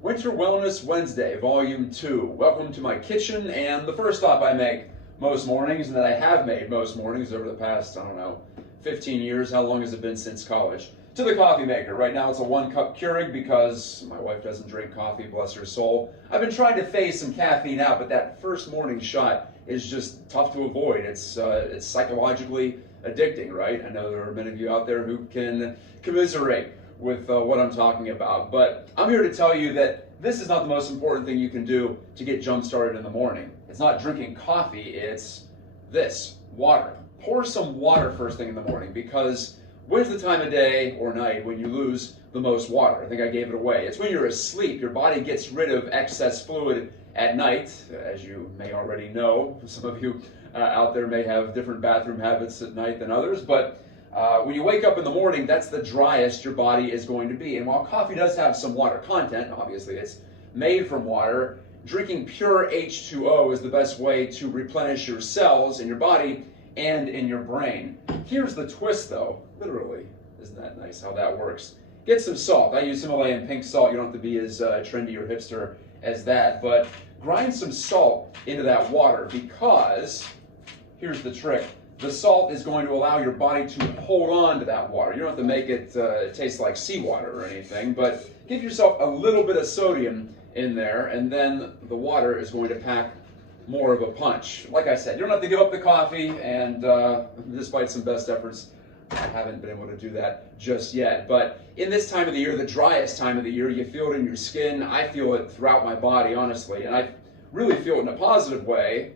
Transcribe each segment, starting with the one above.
Winter Wellness Wednesday, Volume 2. Welcome to my kitchen and the first stop I make most mornings and that I have made most mornings over the past, 15 years. How long has it been since college? To the coffee maker. Right now it's a 1-cup Keurig because my wife doesn't drink coffee, bless her soul. I've been trying to phase some caffeine out, but that first morning shot is just tough to avoid. It's psychologically addicting, right? I know there are many of you out there who can commiserate with what I'm talking about, but I'm here to tell you that this is not the most important thing you can do to get jump started in the morning. It's not drinking coffee, it's this, water. Pour some water first thing in the morning, because when's the time of day or night when you lose the most water? I think I gave it away. It's when you're asleep. Your body gets rid of excess fluid at night, as you may already know. Some of you out there may have different bathroom habits at night than others, but when you wake up in the morning, that's the driest your body is going to be. And while coffee does have some water content, obviously it's made from water, drinking pure H2O is the best way to replenish your cells in your body and in your brain. Here's the twist though, literally. Isn't that nice how that works? Get some salt. I use Himalayan pink salt. You don't have to be as trendy or hipster as that, but grind some salt into that water, because here's the trick. The salt is going to allow your body to hold on to that water. You don't have to make it taste like seawater or anything, but give yourself a little bit of sodium in there, and then the water is going to pack more of a punch. Like I said, you don't have to give up the coffee, and despite some best efforts, I haven't been able to do that just yet. But in this time of the year, the driest time of the year, you feel it in your skin. I feel it throughout my body, honestly, and I really feel it in a positive way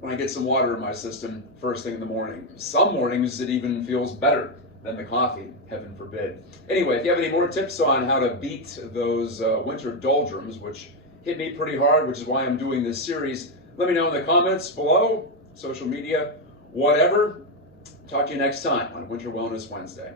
when I get some water in my system first thing in the morning. Some mornings it even feels better than the coffee, heaven forbid. Anyway, if you have any more tips on how to beat those winter doldrums, which hit me pretty hard, which is why I'm doing this series, let me know in the comments below, social media, whatever. Talk to you next time on Winter Wellness Wednesday.